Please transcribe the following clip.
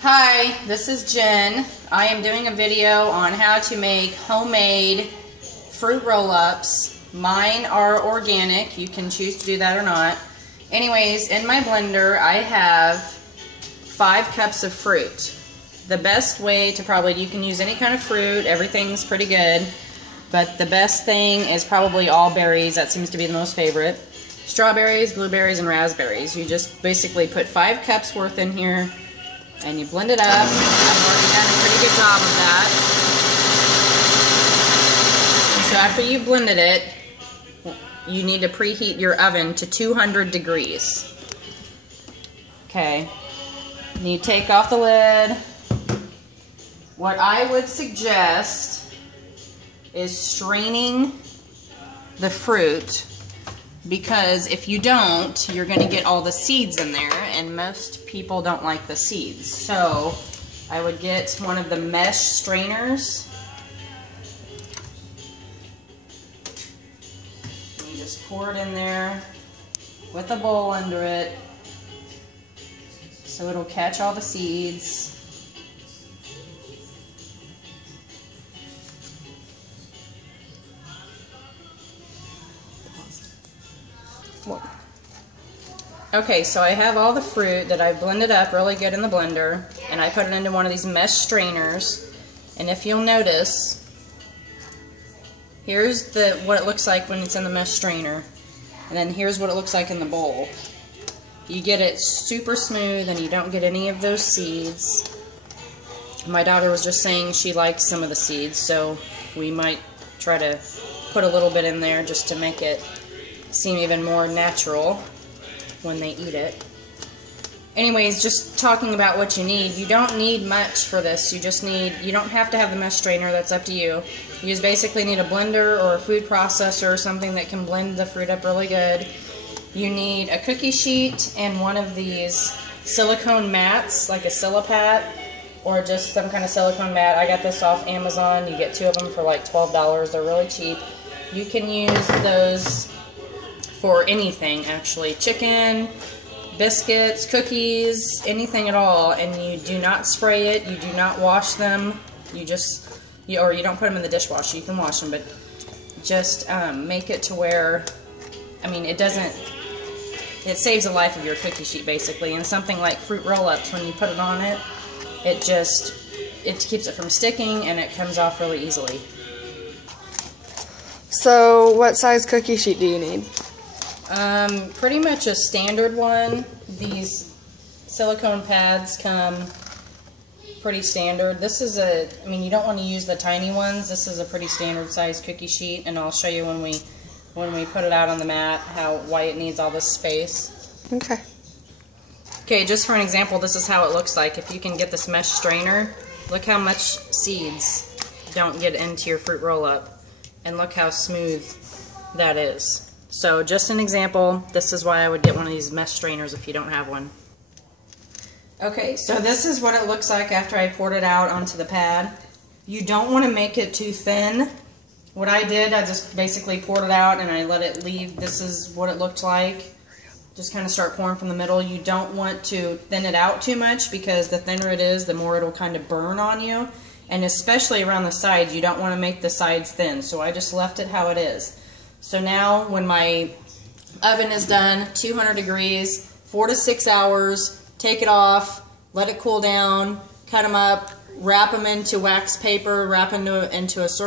Hi, this is Jen. I am doing a video on how to make homemade fruit roll-ups. Mine are organic. You can choose to do that or not. Anyways, in my blender I have 5 cups of fruit. The best way to you can use any kind of fruit. Everything's pretty good. But the best thing is probably all berries. That seems to be the most favorite. Strawberries, blueberries, and raspberries. You just basically put 5 cups worth in here and you blend it up. I've already done a pretty good job of that. So after you've blended it, you need to preheat your oven to 200 degrees. Okay. And you take off the lid. What I would suggest is straining the fruit, because if you don't, you're going to get all the seeds in there, and most people don't like the seeds. So I would get one of the mesh strainers. You just pour it in there with a bowl under it so it'll catch all the seeds. Okay, so I have all the fruit that I've blended up really good in the blender, and I put it into one of these mesh strainers. And if you'll notice, here's what it looks like when it's in the mesh strainer, and then here's what it looks like in the bowl. You get it super smooth and you don't get any of those seeds. My daughter was just saying she likes some of the seeds, so we might try to put a little bit in there just to make it seem even more natural when they eat it. Anyways, just talking about what you need. You don't need much for this. You don't have to have the mesh strainer. That's up to you. You just basically need a blender or a food processor or something that can blend the fruit up really good. You need a cookie sheet and one of these silicone mats, like a Silipat, or just some kind of silicone mat. I got this off Amazon. You get 2 of them for like $12. They're really cheap. You can use those for anything, actually. Chicken, biscuits, cookies, anything at all. And you do not spray it. You do not wash them. Or you don't put them in the dishwasher. You can wash them, but just make it to where, it saves the life of your cookie sheet basically. And something like fruit roll-ups, when you put it on it, it keeps it from sticking and it comes off really easily. So what size cookie sheet do you need? Pretty much a standard one. These silicone pads come pretty standard. This is you don't want to use the tiny ones. This is a pretty standard size cookie sheet, and I'll show you when we put it out on the mat why it needs all this space. Okay. Okay, just for an example, this is how it looks like. If you can get this mesh strainer, look how much seeds don't get into your fruit roll-up, and look how smooth that is. So just an example, this is why I would get one of these mesh strainers if you don't have one. Okay, so this is what it looks like after I poured it out onto the pad. You don't want to make it too thin. What I did, I just basically poured it out and I let it leave. This is what it looked like. Just kind of start pouring from the middle. You don't want to thin it out too much, because the thinner it is, the more it'll kind of burn on you. And especially around the sides, you don't want to make the sides thin. So I just left it how it is. So now when my oven is done, 200 degrees, 4 to 6 hours, take it off, let it cool down, cut them up, wrap them into wax paper, wrap into a circle.